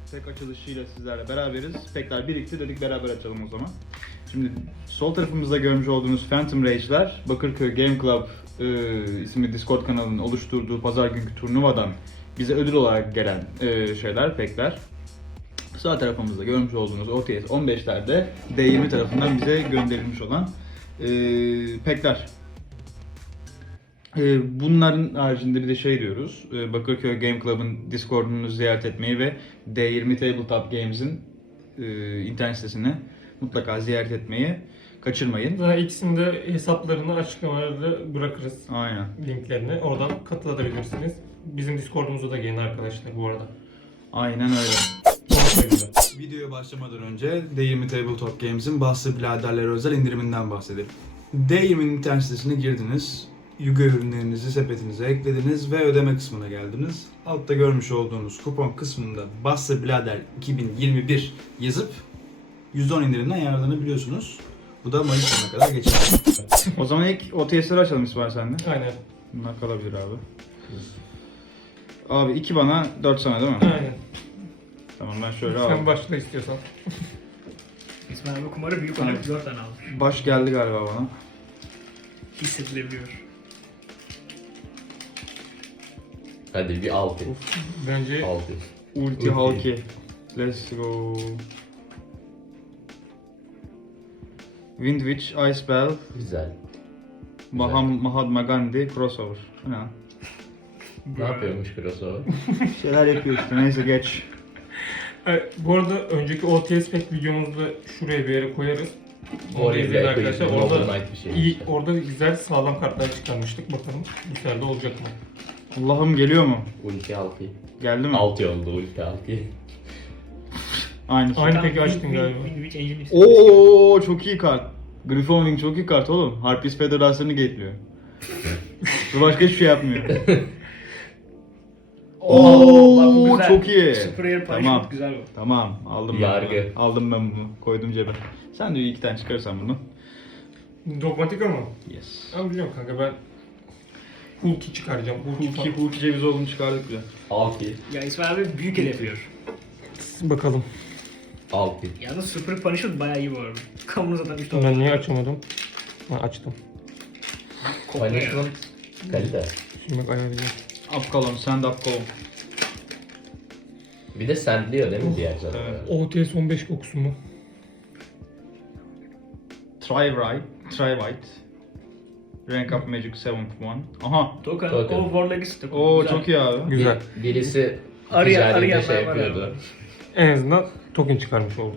Pek açılışıyla sizlerle beraberiz. Pekler birikti dedik beraber açalım o zaman. Şimdi sol tarafımızda görmüş olduğunuz Phantom Rage'ler Bakırköy Game Club isimli Discord kanalının oluşturduğu pazar günkü turnuvadan bize ödül olarak gelen şeyler, pekler. Sağ tarafımızda görmüş olduğunuz OTS 15'lerde D20 tarafından bize gönderilmiş olan pekler. Bunların haricinde bir de şey diyoruz, Bakırköy Game Club'ın Discord'unu ziyaret etmeyi ve D20 Tabletop Games'in internet sitesini mutlaka ziyaret etmeyi kaçırmayın. Daha ikisinin de hesaplarını açıklamalarda bırakırız. Aynen. Linklerini. Oradan katılabilirsiniz. Bizim Discord'umuza da gelin arkadaşlar bu arada. Aynen öyle. Güzel. Videoya başlamadan önce D20 Tabletop Games'in Bahsı Biraderlere özel indiriminden bahsedelim. D20'nin internet sitesine girdiniz. Yuga ürünlerinizi sepetinize eklediniz ve ödeme kısmına geldiniz. Altta görmüş olduğunuz kupon kısmında Bahsı Birader 2021 yazıp %10 indirimden yararlanabiliyorsunuz. Bu da Mayıs sonuna kadar geçer. O zaman ilk OTS'leri açalım İsmail sen de. Aynen. Bunlar kalabilir abi. Abi 2 bana 4 sana değil mi? Aynen. Tamam ben şöyle Sen alayım. başla istiyorsan. İsmail abi kumarı büyük olarak 4 tane almış. Baş geldi galiba bana. Hissedilebiliyor. Hadi bir 6. Bence 6. Ulti Halki. Let's go. Wind Witch, Ice Bell, Güzel. Mahatma Gandhi, Crossover. Bu ne? Ne yapıyormuş crossover? Şeyler yapıyor işte, neyse geç. bu arada önceki OTS Pack videomuzda şuraya bir yere koyarız. Orada Oraya izleyin bir arkadaşlar. koyayım. Orada Overnight bir şey. iyi, orada güzel sağlam kartlar çıkarmıştık. Bakalım bu sefer de olacak mı? Allah'ım geliyor mu? Ulti 6. Geldi mi? 6 oldu ulti 6. Aynı şey. Aynı peki açtın galiba. Winwich Engine Oo çok iyi kart. Griffon Wing çok iyi kart oğlum. Harpies Federasyonu gateliyor. Bu başka hiçbir şey yapmıyor. Bak bu güzel. çok iyi. Super Air Punishment Tamam. güzel bu. Tamam aldım ben Yargı. bunu. Aldım ben bunu. Koydum cebe. Sen de 2 tane çıkarırsan bunu. Dogmatik ama. Yes. Ama biliyorum kanka ben Hulk'i çıkaracağım. Hulki Cevizoğlu'nu çıkardık bile. 6. Ya İsmail abi büyük hedefliyor. Bakalım. 6. Yalnız Super Punishment bayağı iyi bu arada. Kamunu zaten 3 tane. Ben niye açamadım? Ha, açtım. Kopya ya. Punishment kalite. Şimdi bak ayarlayacağım. Upcolon, stand up column. Bir de sendliyor değil mi diğer zaten? Evet. OTS 15 kokusu mu? Try White. Rank up Magic 7.1. Aha. Token. Token. O War Legacy Token. Oo Güzel. çok iyi abi. Güzel. Birisi Arayan ticarette şey var yapıyordu. abi. En azından token çıkarmış oldum.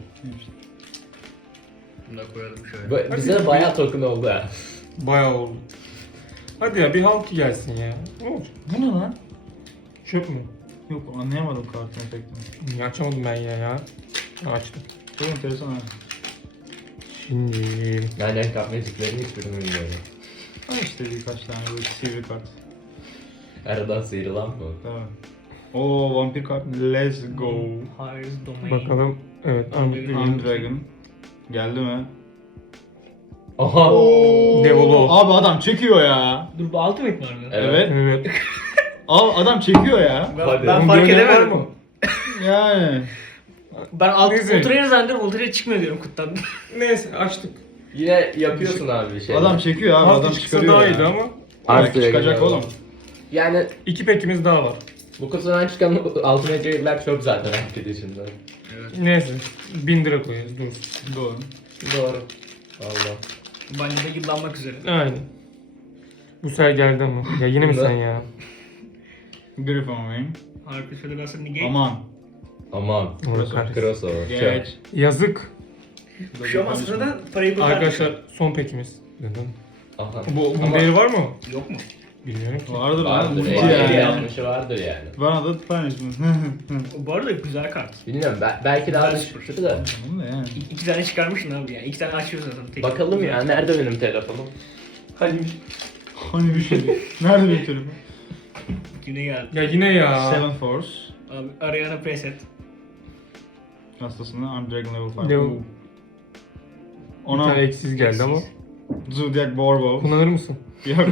Bunu da koyalım şöyle. Bize bayağı token oldu ha. Bayağı oldu. Hadi ya bir Hulk gelsin ya. Ne olacak? Bu ne lan? Çöp mü? Yok anlayamadım kartın efektini. Niye açamadım ben ya? Ha, açtım. Çok enteresan abi. Şimdi Yani renk magiclerin hiçbirini bilmiyorum. Ha işte birkaç tane böyle sivri kart. Aradan sıyrılan mı? Tamam. Oo vampir kart. Let's go. Highest Domain. bakalım. Evet, Armed Dragon. Geldi mi? Aha! Devolo. Abi adam çekiyor ya. Dur bu Ultimate mi harbiden? Evet. Evet. Abi adam çekiyor ya. Hadi. Ben Bunun fark bir önemi var edemedim. mı? Yani. Ben Neyse. Ultra'yı zannediyorum. Ultra'ya çıkmıyor diyorum kuttan. Neyse açtık. Yine yapıyorsun abi bir şey. Adam çekiyor abi. Hulk Adam çıksa çıkarıyor daha ya. iyiydi ama. Belki çıkacak oğlum. Yani 2 pekimiz daha var. bu kutudan çıkan Ultimate Raid'ler çok zaten Activision'da. Neyse. 1000 lira koyarız dur. Doğru. Doğru. Allah. Banyada yıllanmak üzere. Aynen. Bu sefer geldi ama. Ya yine mi sen ya? Griffon Wing. Harbi Federasyon Negate. Aman. Aman. Allah kahretsin. Crossover. Geç. Yazık. Şu an aslında parayı kurtardı. Arkadaşlar son pekimiz. Aha. Bunun Ama değeri var mı? Yok mu? Bilmiyorum ki. Vardır lan. vardır. Ulti Yani. yani. Yanlışı vardır yani. Bana da punishment. Bu arada güzel kart. Bilmiyorum belki daha Güzel düşmüştür de. Tamam da yani. 2 tane çıkarmışsın abi yani. 2 tane açıyorsun zaten. Tek. Bakalım ya nerede benim telefonum? Hani Hani bir şey. Nerede benim telefon? Yine geldi. ya yine ya. Seven Force. Abi Ariana preset. Hastasını Armed Dragon Level 5. Level- Oo. Bir Ona tane eksiz geldi ama. Zodiac Borbo. Kullanır mısın? Yok.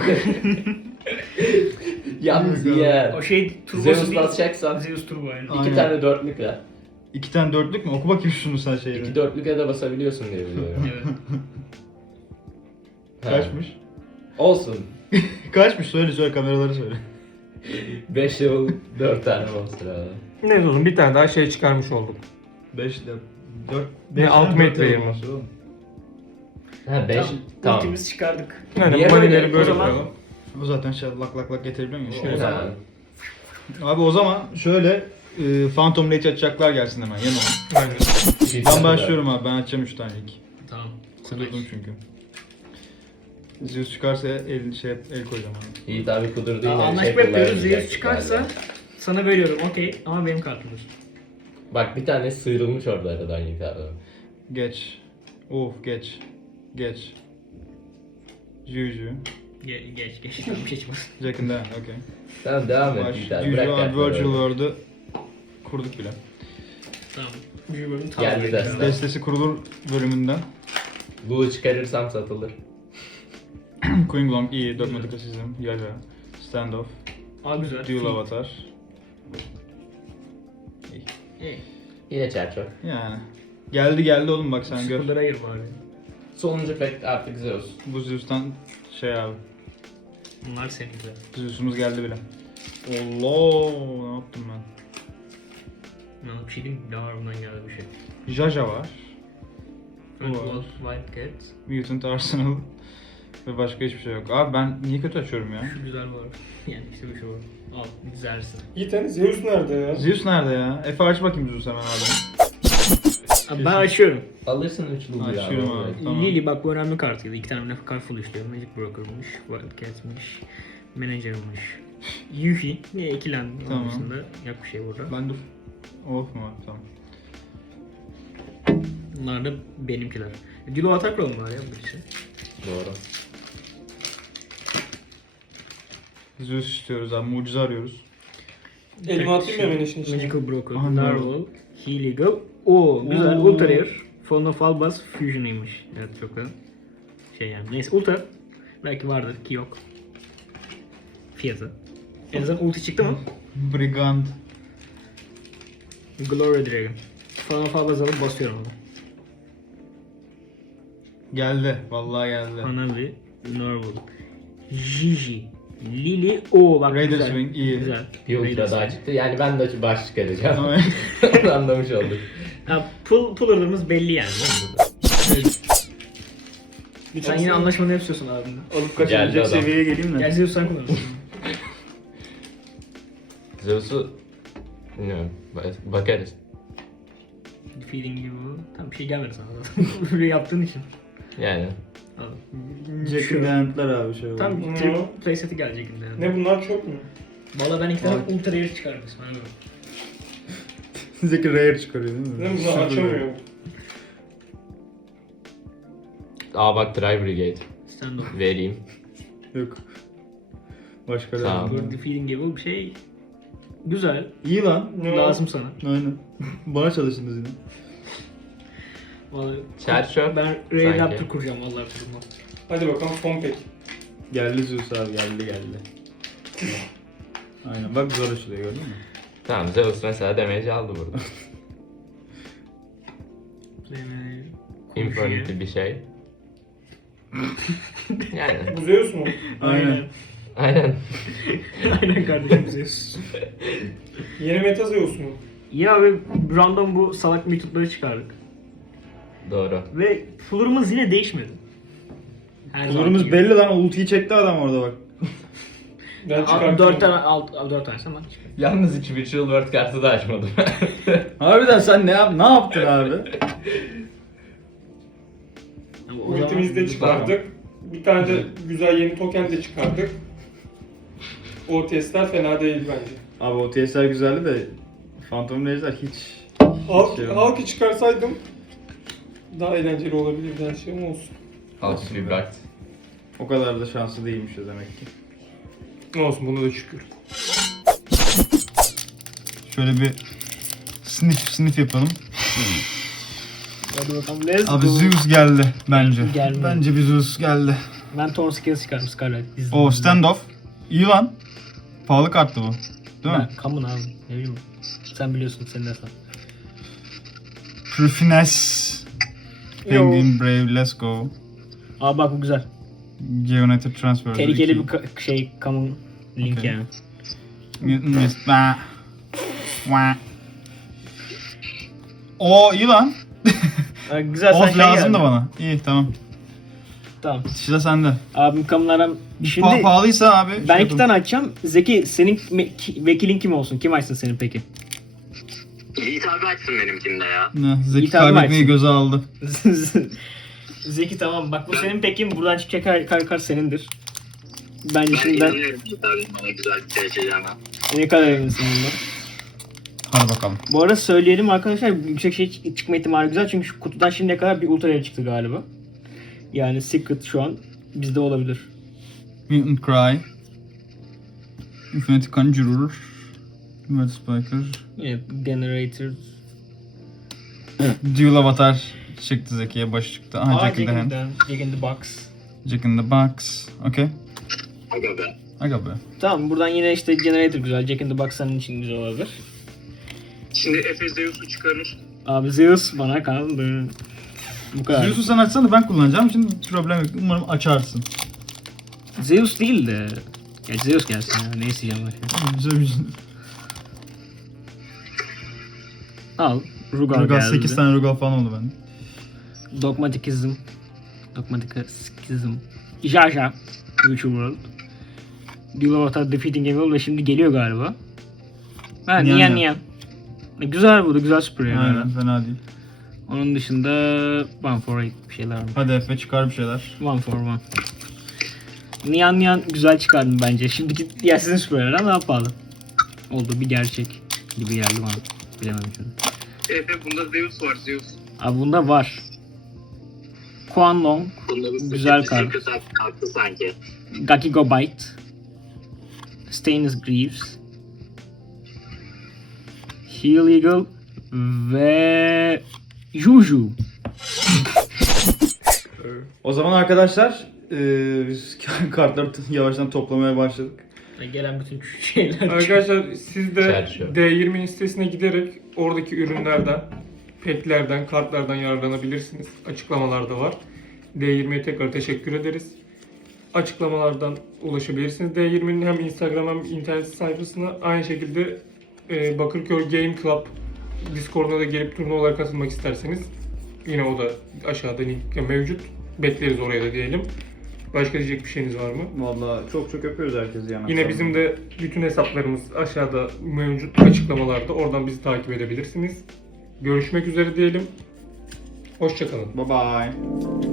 Yalnız ya. O şey turbosu Zeus değil. basacaksan Zeus turbo yani. Aynen. 2 tane dörtlük ver. 2 tane dörtlük mü? Oku bakayım şunu sen şeyi. 2 dörtlüke de basabiliyorsun diye biliyorum. Evet. Kaçmış? Olsun. Kaçmış? Söyle kameraları söyle. 5 level 4 tane monster abi. Neyse oğlum bir tane daha şey çıkarmış olduk. 5 4 Ne, Ultimate Rare mı? Ha 5 tamam. Ultimizi çıkardık. Yani Niye manileri böyle? böyle O zaman- koyalım. Bu zaten şey lak getirebiliyor muyum? O Şöyle. zaman- Abi o zaman şöyle Phantom Rage açacaklar gelsin hemen yanıma. Aynen. Ben başlıyorum abi, ben açacağım 3 tane ilk. Tamam. Kudurdum çünkü. Zeus çıkarsa el koyacağım abi. Yiğit abi kudurdu yine. Anlaşma şey yapıyoruz. kullanmayacak Zeus çıkarsa galiba. sana veriyorum. Okey. Ama benim kartımdır. Bak bir tane sıyrılmış orada aradan Yiğit abi. Geç. Of geç. Geç. Juju. Geç. Tamam, bir şey çıkmaz. Jack and Dan, okey. Tamam devam et Baş. Yiğit abi. Bırak Juju and kartları Virtual öyle. World'u kurduk bile. Tamam. Bir bölüm Geldi tamam. dersten. Destesi kurulur bölümünden. Bu çıkarırsam satılır. Queen Long, iyi, Dogmatic Assassin, Yaga, Standoff, Aa güzel. Dual Avatar. İyi. Yine çerçöp. Yani. Geldi oğlum bak sen gör. Sıfırlara ayır bari. Sonuncu pek artık Zeus. Bu Zeus'tan şey abi. Bunlar senin güzel. Zeus'umuz geldi bile. Allah, ne yaptım ben? Ne bir şey diyeyim mi? Daha bundan geldi bir şey. Jaja var. Front var. Wall, Wildcat. Mutant Arsenal. Ve başka hiçbir şey yok. Abi ben niye kötü açıyorum ya? Şu güzel var. Yani işte bu şey var. Al dizersin. Yiğit hani Zeus nerede ya? Zeus nerede ya? Efe aç bakayım Zeus hemen abi. Abi ben açıyorum. Alırsın 3 Lulu ya. Açıyorum abi. Tamam. Lily bak bu önemli kartıydı. 2 tane kart full işliyor. Magic Broker'mış, Wildcat'miş, Manager'mış. Yuffie. Niye ikilendi? Tamam. Onun dışında yok bir şey burada. Lan dur. Of mu var? Tamam. Bunlar da benimkiler. Dilo atak rolü var ya bu için. Doğru. Zeus istiyoruz abi. Mucize arıyoruz. Elime atayım ya ben işin içine. Magical Broker, Aha, Narwhal, Healigo. Oo güzel. Oo. Ultra Rare. Phone of Albas Fusion'ıymış. Evet çok da şey yani. Neyse Ultra. Belki vardır ki yok. Fiyatı. En azından ulti çıktı mı? Brigand. Glory Dragon. Phone of Albas alıp basıyorum onu. Geldi. Vallahi geldi. Hanabi, Narwhal, Gigi, Lily. Oo bak Raider güzel. Swing, iyi. Güzel. Bir ultra Raider daha Swing. çıktı. Yani ben de baş çıkaracağım. Ama Onu anlamış olduk. Ya puller'ımız belli yani. değil mi burada? Sen yine anlaşmanı yapıyorsun abimle. alıp Geldi kaçabilecek adam. seviyeye geleyim de. Gel Zeus sen kullanırsın. Zeus'u bilmiyorum. Bakarız. Feeling gibi bu. Tam bir şey gelmedi sana zaten. Böyle yaptığın için. Yani. Al. Jack and Dan'lar abi şey oldu. Tam Ne trip o? playseti gelecek şimdi yani. Ne bunlar çok mu? Valla ben iki tane Bak. ultra rare çıkardım sana göre. Zeki Rare çıkarıyor değil mi? Ne bunlar Sıfır açamıyorum. Aa bak Dry Brigade. Stand up. Vereyim. Yok. Başka da. Tamam. Böyle feeling gibi bir şey. Güzel. İyi lan. Ne o? Lazım sana. Aynen. Bana çalıştınız yine. Vallahi Çerçöp. ben Ray sanki. Raptor kuracağım vallahi kurmam. Hadi bakalım son pek. Geldi Zeus abi, geldi. Aynen, bak zor açılıyor, gördün mü? Tamam Zeus mesela damage aldı burada. Infernity bir şey. Yani. Bu Zeus mu? Aynen. Aynen. Aynen kardeşim Zeus. Yeni meta Zeus mu? Ya abi random bu salak metotları çıkardık. Doğru. Ve flurumuz yine değişmedi. Her Kulurumuz zamanki gibi. belli lan, ultiyi çekti adam orada bak. Ben Al, çıkarttım. 4 tane sen bak. Yalnız iki Virtual World kartı da açmadım. Harbiden sen ne yaptın abi? Ama o Ultimizi de çıkarttık. Bir tane de güzel yeni token de çıkarttık. O testler fena değil bence. Abi o TS'ler güzeldi de Phantom Rage'ler hiç... Halkı çıkarsaydım daha eğlenceli olabilirdi her şey ama olsun. House Vibrakt. O kadar da şanslı değilmişiz demek ki. Ne olsun buna da şükür. Şöyle bir sniff yapalım. Hadi bakalım let's Abi go. Zeus geldi bence. Geldi. Bence bir Zeus geldi. Ben Thorn Scales çıkardım Scarlet. O standoff. İyi lan. Pahalı karttı bu. Değil mi? Common abi. Ne bileyim. Sen biliyorsun senin de sen. Rufines. Penguin Brave, let's go. Aa bak bu güzel. Geonetic Transfer. Tehlikeli bir common link Okay. yani. Mutant Mist. Wah. Wah. Oo iyi lan. Güzel sen Oz şey lazım geldin. da bana. İyi tamam. Tamam. Sıra sende. Abim kameradan şimdi Pahalıysa abi. ben şey iki tane açacağım. Zeki senin vekilin kim olsun? Kim açsın senin peki? Yiğit abi açsın benimkinde ya. yapalım. Zeki İyi, tamam, kaybetmeyi açsın. göze aldı. Zeki tamam bak bu senin pekin buradan çıkacak kar senindir. Bence Ben şimdiden inanıyorum Yiğit abi bana güzel bir şey açacağına. ne kadar eminsin bundan. Hadi bakalım. Bu arada söyleyelim arkadaşlar yüksek şey çıkma ihtimali güzel çünkü şu kutudan şimdiye kadar bir ultra rare çıktı galiba. Yani Secret şu an bizde olabilir. Mutant Cry. Infinity Conjurer. Mad Spiker. Evet, Generator. Dual Avatar çıktı Zeki'ye. Başı çıktı. Aha Jack in the Hand. Jack in the Box. Jack in the Box. Okay. Aga be. Aga be. Tamam buradan yine işte Generator güzel. Jack in the Box senin için güzel olabilir. Şimdi Efe Zeus'u çıkarır. Abi Zeus bana kaldı. Bu kadar. Zeus'u sen açsana ben kullanacağım. Şimdi problem yok. Umarım açarsın. Zeus değil de. Ya Zeus gelsin ya. Ne isteyeceğim ben? Güzel bir şey. Al. Rugal Rugal geldi. 8 tane Rugal falan oldu bende. Dogmatikizm. Jaja. Future World. Dual Avatar Defeating Evil ve şimdi geliyor galiba. Ha Niyan Niyan Niyan. Niyan. Güzel bu da güzel süpür yani. Aynen fena değil. Onun dışında One for Eight bir şeyler var. Hadi Efe çıkar bir şeyler. One for One. Niyan Niyan güzel çıkardım bence. Şimdiki diğer sizin süpürlerden daha pahalı. Oldu bir gerçek gibi geldi bana. Bilemem şimdi. Efe bunda Zeus var Zeus. Abi bunda var. Quan Long, Bunda bir Güzel sıkıntı kart. çıktı kalktı sanki. Gakigo Bite, Stainless Greaves, Heal Eagle ve Juju. O zaman arkadaşlar biz kartları yavaştan toplamaya başladık. Gelen bütün şeyler. Arkadaşlar siz de Çerçeve. D20'nin sitesine giderek oradaki ürünlerden, peklerden, kartlardan yararlanabilirsiniz. Açıklamalarda var. D20'ye tekrar teşekkür ederiz. Açıklamalardan ulaşabilirsiniz. D20'nin hem Instagram hem internet sayfasına aynı şekilde Bakırköy Game Club Discord'una da gelip turnuvalara katılmak isterseniz yine o da aşağıda link mevcut. Bekleriz oraya da diyelim. Başka diyecek bir şeyiniz var mı? Vallahi çok öpüyoruz herkesi yani. Yine bizim de bütün hesaplarımız aşağıda mevcut açıklamalarda. Oradan bizi takip edebilirsiniz. Görüşmek üzere diyelim. Hoşçakalın. Bye bye.